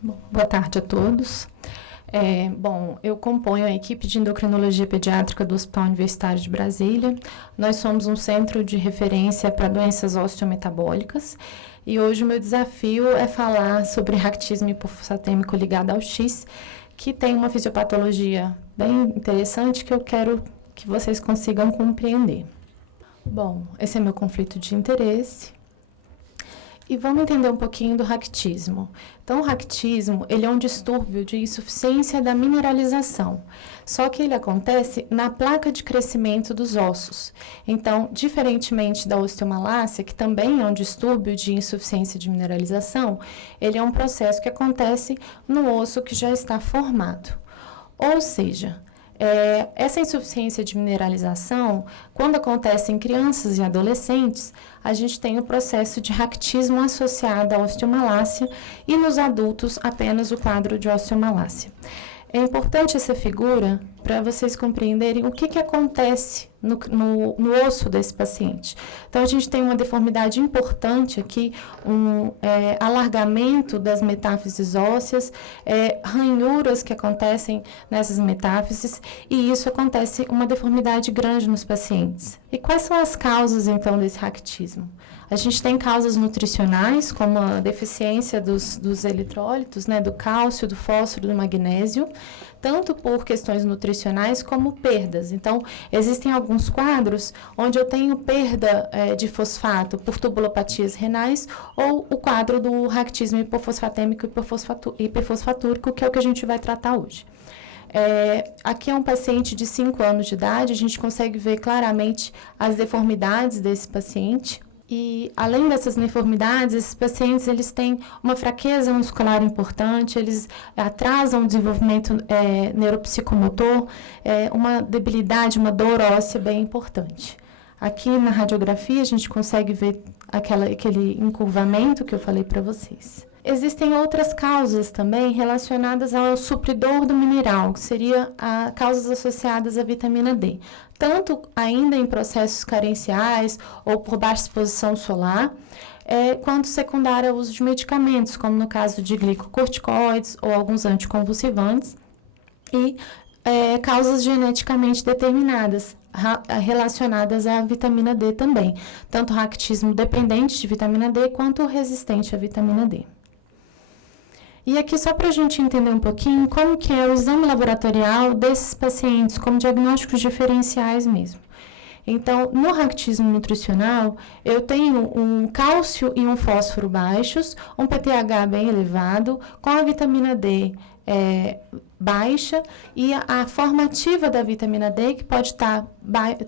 Boa tarde a todos. Eu componho a equipe de endocrinologia pediátrica do Hospital Universitário de Brasília. Nós somos um centro de referência para doenças osteometabólicas e hoje o meu desafio é falar sobre raquitismo hipofosfatêmico ligado ao X, que tem uma fisiopatologia bem interessante que eu quero que vocês consigam compreender. Bom, esse é meu conflito de interesse. E vamos entender um pouquinho do raquitismo. Então, o raquitismo, ele é um distúrbio de insuficiência da mineralização, só que ele acontece na placa de crescimento dos ossos. Então, diferentemente da osteomalácia, que também é um distúrbio de insuficiência de mineralização, ele é um processo que acontece no osso que já está formado. Ou seja, essa insuficiência de mineralização, quando acontece em crianças e adolescentes, a gente tem o processo de raquitismo associado à osteomalácia e nos adultos apenas o quadro de osteomalácia. É importante essa figura para vocês compreenderem o que acontece no osso desse paciente. Então, a gente tem uma deformidade importante aqui, alargamento das metáfises ósseas, ranhuras que acontecem nessas metáfises, e isso acontece uma deformidade grande nos pacientes. E quais são as causas, então, desse raquitismo? A gente tem causas nutricionais, como a deficiência dos eletrólitos, né, do cálcio, do fósforo, do magnésio, tanto por questões nutricionais como perdas. Então, existem alguns quadros onde eu tenho perda de fosfato por tubulopatias renais ou o quadro do raquitismo hipofosfatêmico e hiperfosfatúrico, que é o que a gente vai tratar hoje. Aqui é um paciente de 5 anos de idade, a gente consegue ver claramente as deformidades desse paciente. E, além dessas deformidades, esses pacientes eles têm uma fraqueza muscular importante, eles atrasam o desenvolvimento neuropsicomotor, uma debilidade, uma dor óssea bem importante. Aqui na radiografia, a gente consegue ver aquele encurvamento que eu falei para vocês. Existem outras causas também relacionadas ao supridor do mineral, que seria causas associadas à vitamina D, tanto ainda em processos carenciais ou por baixa exposição solar, quanto secundário ao uso de medicamentos, como no caso de glicocorticoides ou alguns anticonvulsivantes, e causas geneticamente determinadas, relacionadas à vitamina D também, tanto raquitismo dependente de vitamina D quanto resistente à vitamina D. E aqui só para a gente entender um pouquinho como que é o exame laboratorial desses pacientes, como diagnósticos diferenciais mesmo. Então, no raquitismo nutricional, eu tenho um cálcio e um fósforo baixos, um PTH bem elevado, com a vitamina D baixa e a formativa da vitamina D, que pode estar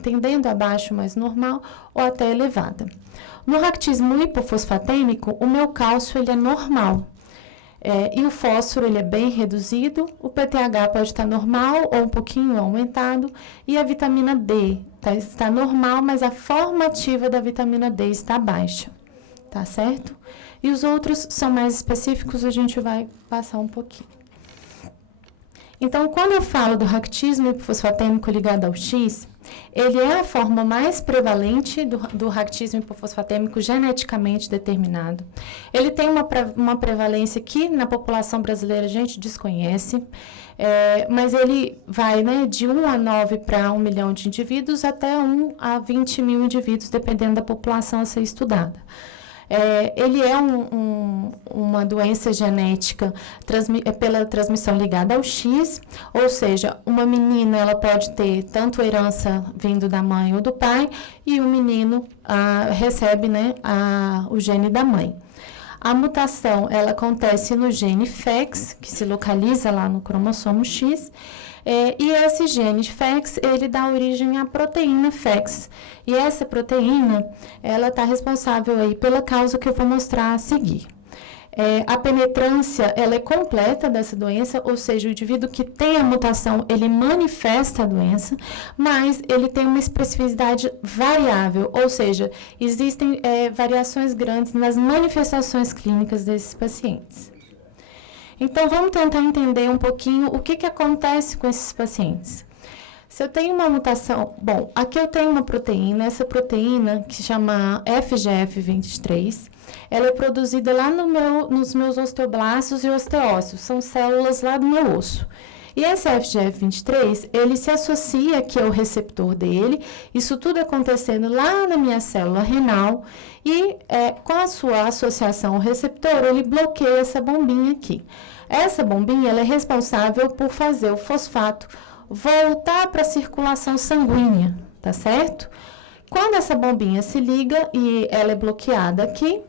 tendendo a baixo, mais normal, ou até elevada. No raquitismo hipofosfatêmico, o meu cálcio ele é normal. E o fósforo ele é bem reduzido, o PTH pode estar normal ou um pouquinho aumentado, e a vitamina D está normal, mas a formativa da vitamina D está baixa, tá certo? E os outros são mais específicos, a gente vai passar um pouquinho. Então, quando eu falo do raquitismo hipofosfatêmico ligado ao X, ele é a forma mais prevalente do raquitismo hipofosfatêmico geneticamente determinado. Ele tem uma prevalência que na população brasileira a gente desconhece, mas ele vai de 1 a 9 para 1 milhão de indivíduos até 1 a 20 mil indivíduos, dependendo da população a ser estudada. Ele é uma doença genética pela transmissão ligada ao X, ou seja, uma menina ela pode ter tanto herança vindo da mãe ou do pai, e o menino recebe o gene da mãe. A mutação ela acontece no gene FEX, que se localiza lá no cromossomo X, e esse gene FEX, ele dá origem à proteína FEX. E essa proteína, ela está responsável aí pela causa que eu vou mostrar a seguir. A penetrância, ela é completa dessa doença, ou seja, o indivíduo que tem a mutação, ele manifesta a doença, mas ele tem uma especificidade variável, ou seja, existem variações grandes nas manifestações clínicas desses pacientes. Então, vamos tentar entender um pouquinho o que acontece com esses pacientes. Se eu tenho uma mutação... Bom, aqui eu tenho uma proteína, essa proteína que se chama FGF23, ela é produzida lá nos meus osteoblastos e osteócitos, são células lá do meu osso. E esse FGF23, ele se associa aqui ao receptor dele, isso tudo acontecendo lá na minha célula renal, e com a sua associação ao receptor, ele bloqueia essa bombinha aqui. Essa bombinha, ela é responsável por fazer o fosfato voltar para a circulação sanguínea, tá certo? Quando essa bombinha se liga e ela é bloqueada aqui,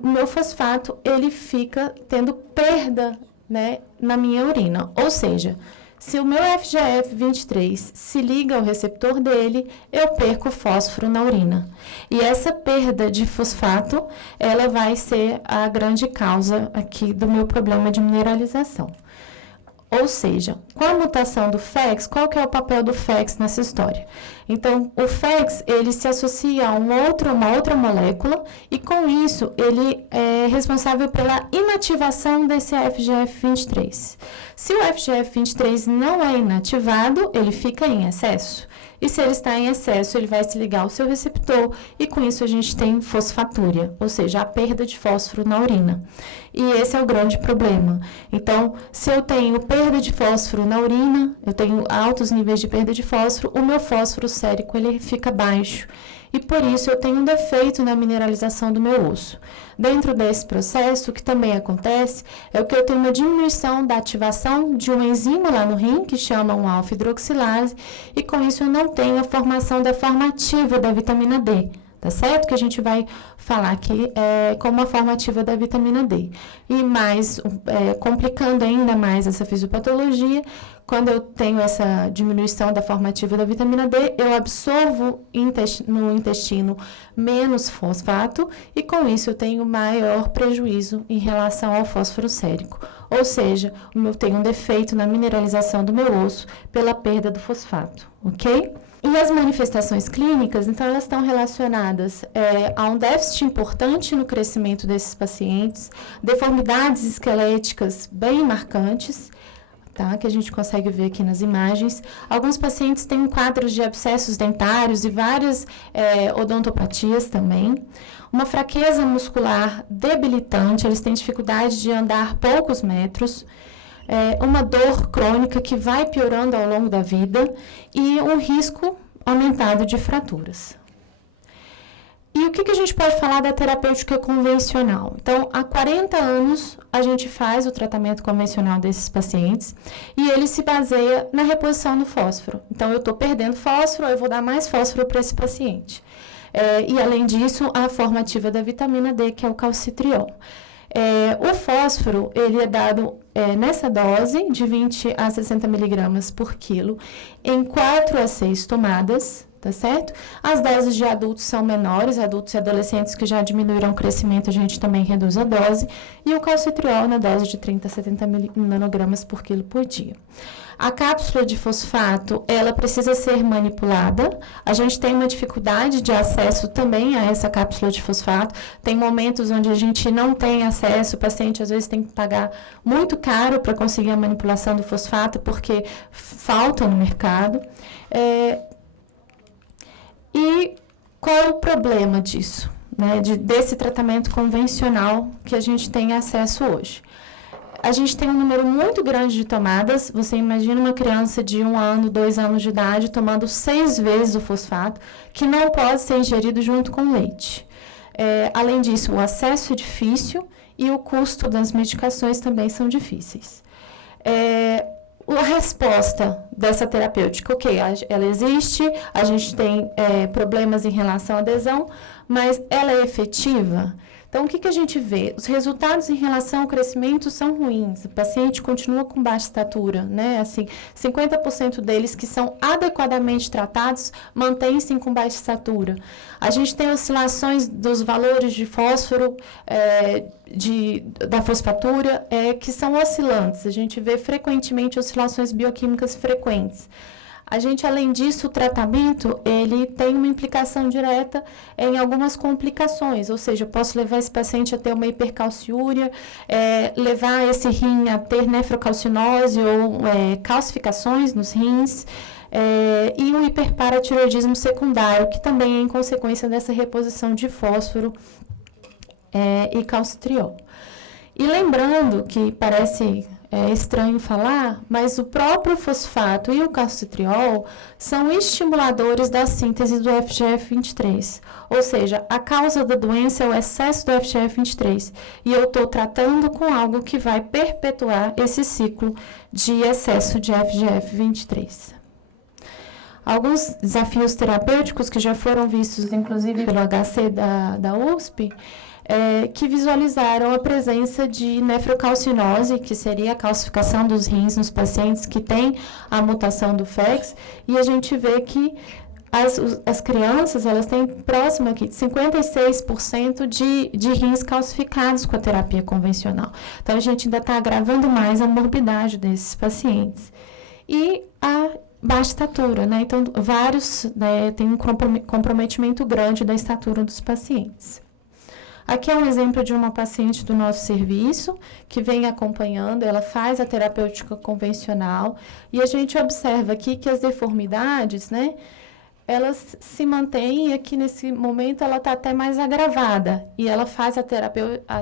o meu fosfato, ele fica tendo perda, né, na minha urina. Ou seja, se o meu FGF23 se liga ao receptor dele, eu perco fósforo na urina. E essa perda de fosfato, ela vai ser a grande causa aqui do meu problema de mineralização. Ou seja, com a mutação do FEX, qual que é o papel do FEX nessa história? Então, o FEX, ele se associa a uma outra molécula e, com isso, ele é responsável pela inativação desse FGF23. Se o FGF23 não é inativado, ele fica em excesso. E se ele está em excesso, ele vai se ligar ao seu receptor e, com isso, a gente tem fosfatúria, ou seja, a perda de fósforo na urina. E esse é o grande problema. Então, se eu tenho perda de fósforo na urina, eu tenho altos níveis de perda de fósforo, o meu fósforo sérico ele fica baixo. E por isso eu tenho um defeito na mineralização do meu osso. Dentro desse processo, o que também acontece é que eu tenho uma diminuição da ativação de uma enzima lá no rim, que chama um alfa-hidroxilase, e com isso eu não tenho a formação da forma ativa da vitamina D. Tá certo? Que a gente vai falar aqui como a forma ativa da vitamina D. E mais, complicando ainda mais essa fisiopatologia, quando eu tenho essa diminuição da forma ativa da vitamina D, eu absorvo no intestino menos fosfato e com isso eu tenho maior prejuízo em relação ao fósforo sérico. Ou seja, eu tenho um defeito na mineralização do meu osso pela perda do fosfato, ok? E as manifestações clínicas, então, elas estão relacionadas a um déficit importante no crescimento desses pacientes, deformidades esqueléticas bem marcantes, tá? Que a gente consegue ver aqui nas imagens. Alguns pacientes têm quadros de abscessos dentários e várias odontopatias também. Uma fraqueza muscular debilitante, eles têm dificuldade de andar poucos metros. Uma dor crônica que vai piorando ao longo da vida e um risco aumentado de fraturas. E o que a gente pode falar da terapêutica convencional? Então, há 40 anos, a gente faz o tratamento convencional desses pacientes e ele se baseia na reposição do fósforo. Então, eu estou perdendo fósforo, eu vou dar mais fósforo para esse paciente. E, além disso, a forma ativa da vitamina D, que é o calcitriol. O fósforo, ele é dado nessa dose, de 20 a 60 miligramas por quilo, em 4 a 6 tomadas, tá certo? As doses de adultos são menores, adultos e adolescentes que já diminuíram o crescimento, a gente também reduz a dose, e o calcitriol na dose de 30 a 70 nanogramas por quilo por dia. A cápsula de fosfato, ela precisa ser manipulada. A gente tem uma dificuldade de acesso também a essa cápsula de fosfato. Tem momentos onde a gente não tem acesso, o paciente às vezes tem que pagar muito caro para conseguir a manipulação do fosfato, porque falta no mercado. E qual é o problema disso, né, desse tratamento convencional que a gente tem acesso hoje? A gente tem um número muito grande de tomadas. Você imagina uma criança de 1 ano, 2 anos de idade tomando 6 vezes o fosfato, que não pode ser ingerido junto com leite. Além disso, o acesso é difícil e o custo das medicações também são difíceis. A resposta dessa terapêutica, ok, ela existe, a gente tem problemas em relação à adesão, mas ela é efetiva? Então, o que a gente vê? Os resultados em relação ao crescimento são ruins. O paciente continua com baixa estatura, né? Assim, 50% deles que são adequadamente tratados mantêm-se com baixa estatura. A gente tem oscilações dos valores de fósforo, da fosfatura, que são oscilantes. A gente vê frequentemente oscilações bioquímicas frequentes. A gente, além disso, o tratamento, ele tem uma implicação direta em algumas complicações, ou seja, eu posso levar esse paciente a ter uma hipercalciúria, levar esse rim a ter nefrocalcinose ou calcificações nos rins, e um hiperparatiroidismo secundário, que também é em consequência dessa reposição de fósforo e calcitriol. E lembrando que parece estranho falar, mas o próprio fosfato e o calcitriol são estimuladores da síntese do FGF23. Ou seja, a causa da doença é o excesso do FGF23. E eu estou tratando com algo que vai perpetuar esse ciclo de excesso de FGF23. Alguns desafios terapêuticos que já foram vistos, inclusive pelo HC da USP, que visualizaram a presença de nefrocalcinose, que seria a calcificação dos rins nos pacientes que têm a mutação do FEX, e a gente vê que as crianças, elas têm próximo aqui de 56% de rins calcificados com a terapia convencional. Então, a gente ainda está agravando mais a morbidade desses pacientes. E a baixa estatura, né? Então, tem um comprometimento grande da estatura dos pacientes. Aqui é um exemplo de uma paciente do nosso serviço, que vem acompanhando, ela faz a terapêutica convencional, e a gente observa aqui que as deformidades, né, elas se mantêm, e aqui nesse momento ela está até mais agravada, e ela faz a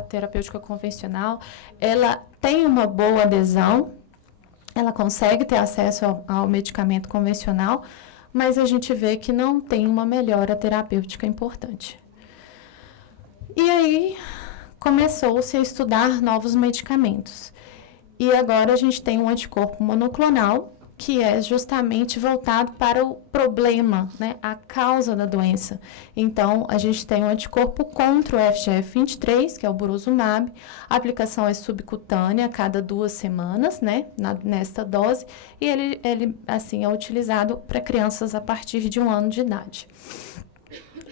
terapêutica convencional, ela tem uma boa adesão, ela consegue ter acesso ao medicamento convencional, mas a gente vê que não tem uma melhora terapêutica importante. E aí, começou-se a estudar novos medicamentos. E agora a gente tem um anticorpo monoclonal, que é justamente voltado para o problema, né, a causa da doença. Então, a gente tem um anticorpo contra o FGF23, que é o Burosumab. A aplicação é subcutânea a cada 2 semanas, né, nesta dose. E ele assim, é utilizado para crianças a partir de 1 ano de idade.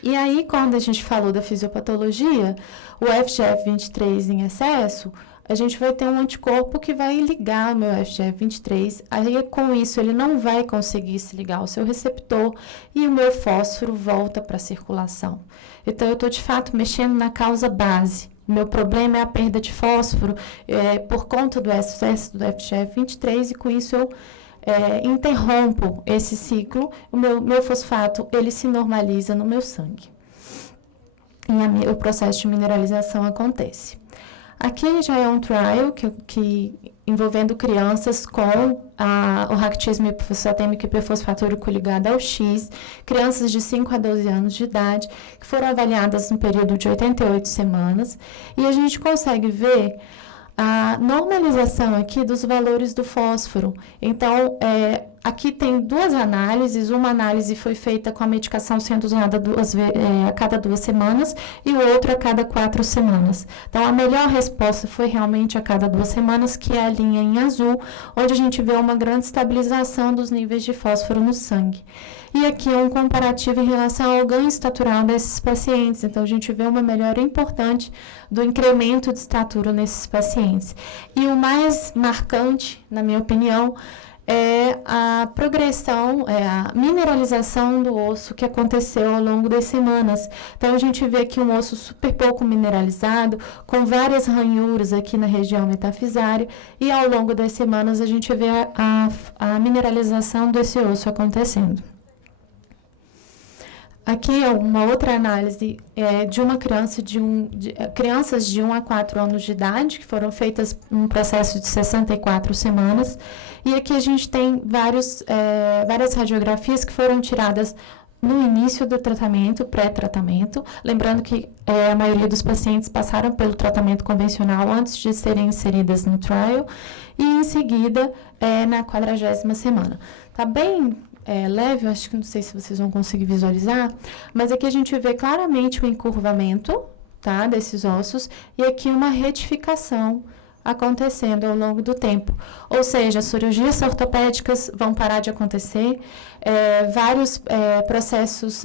E aí, quando a gente falou da fisiopatologia, o FGF23 em excesso, a gente vai ter um anticorpo que vai ligar o meu FGF23, aí com isso ele não vai conseguir se ligar ao seu receptor e o meu fósforo volta para a circulação. Então, eu estou, de fato, mexendo na causa base. O meu problema é a perda de fósforo por conta do excesso do FGF23 e com isso eu interrompo esse ciclo, o meu fosfato ele se normaliza no meu sangue. E o processo de mineralização acontece. Aqui já é um trial que envolvendo crianças com o raquitismo hipofosfatêmico hiperfosfatúrico ligado ao X, crianças de 5 a 12 anos de idade, que foram avaliadas no período de 88 semanas, e a gente consegue ver a normalização aqui dos valores do fósforo. Então, aqui tem 2 análises. Uma análise foi feita com a medicação sendo usada a cada 2 semanas e o outro a cada 4 semanas. Então, a melhor resposta foi realmente a cada 2 semanas, que é a linha em azul, onde a gente vê uma grande estabilização dos níveis de fósforo no sangue. E aqui é um comparativo em relação ao ganho estatural desses pacientes. Então, a gente vê uma melhora importante do incremento de estatura nesses pacientes. E o mais marcante, na minha opinião, é a progressão, a mineralização do osso que aconteceu ao longo das semanas. Então, a gente vê aqui um osso super pouco mineralizado, com várias ranhuras aqui na região metafisária, e ao longo das semanas a gente vê a mineralização desse osso acontecendo. Aqui é uma outra análise de uma criança crianças de 1 a 4 anos de idade, que foram feitas num processo de 64 semanas. E aqui a gente tem várias radiografias que foram tiradas no início do tratamento, pré-tratamento. Lembrando que a maioria dos pacientes passaram pelo tratamento convencional antes de serem inseridas no trial. E em seguida, na 40ª semana. Tá bem leve, eu acho que não sei se vocês vão conseguir visualizar, mas aqui a gente vê claramente o encurvamento, tá, desses ossos, e aqui uma retificação acontecendo ao longo do tempo. Ou seja, as cirurgias ortopédicas vão parar de acontecer, vários processos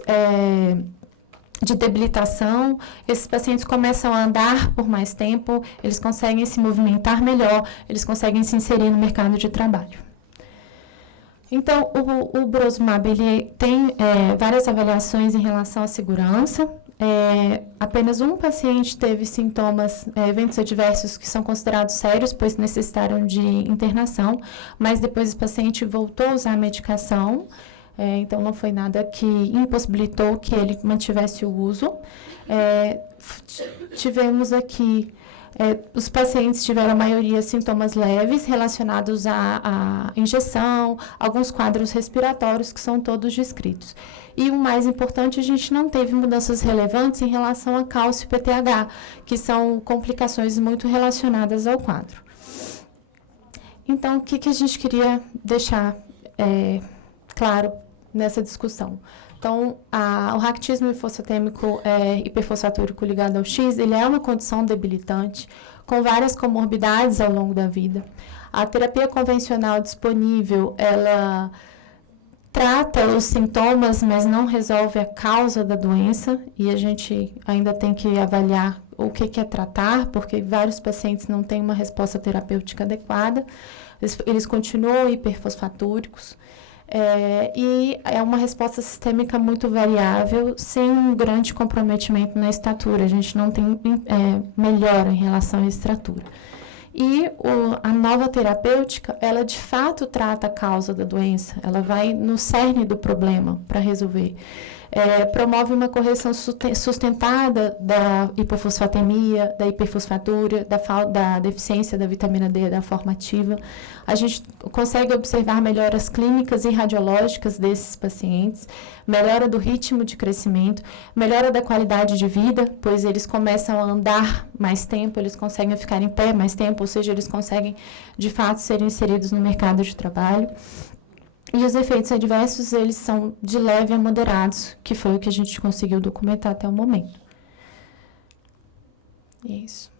de debilitação, esses pacientes começam a andar por mais tempo, eles conseguem se movimentar melhor, eles conseguem se inserir no mercado de trabalho. Então, o Burosumab, ele tem várias avaliações em relação à segurança. Apenas um paciente teve sintomas, eventos adversos que são considerados sérios, pois necessitaram de internação, mas depois o paciente voltou a usar a medicação, então não foi nada que impossibilitou que ele mantivesse o uso. tivemos aqui, os pacientes tiveram a maioria sintomas leves relacionados à injeção, alguns quadros respiratórios que são todos descritos. E o mais importante, a gente não teve mudanças relevantes em relação a cálcio e PTH, que são complicações muito relacionadas ao quadro. Então, o que a gente queria deixar claro nessa discussão? Então, o raquitismo hipofosfatêmico hiperfosfatúrico ligado ao X, ele é uma condição debilitante, com várias comorbidades ao longo da vida. A terapia convencional disponível, ela trata os sintomas, mas não resolve a causa da doença, e a gente ainda tem que avaliar o que é tratar, porque vários pacientes não têm uma resposta terapêutica adequada, eles continuam hiperfosfatúricos, e é uma resposta sistêmica muito variável, sem um grande comprometimento na estatura. A gente não tem melhora em relação à estatura. E a nova terapêutica, ela de fato trata a causa da doença, ela vai no cerne do problema para resolver. Promove uma correção sustentada da hipofosfatemia, da hiperfosfatura, da deficiência da vitamina D da forma ativa. A gente consegue observar melhoras clínicas e radiológicas desses pacientes, melhora do ritmo de crescimento, melhora da qualidade de vida, pois eles começam a andar mais tempo, eles conseguem ficar em pé mais tempo, ou seja, eles conseguem, de fato, ser inseridos no mercado de trabalho. E os efeitos adversos, eles são de leve a moderados, que foi o que a gente conseguiu documentar até o momento. E é isso.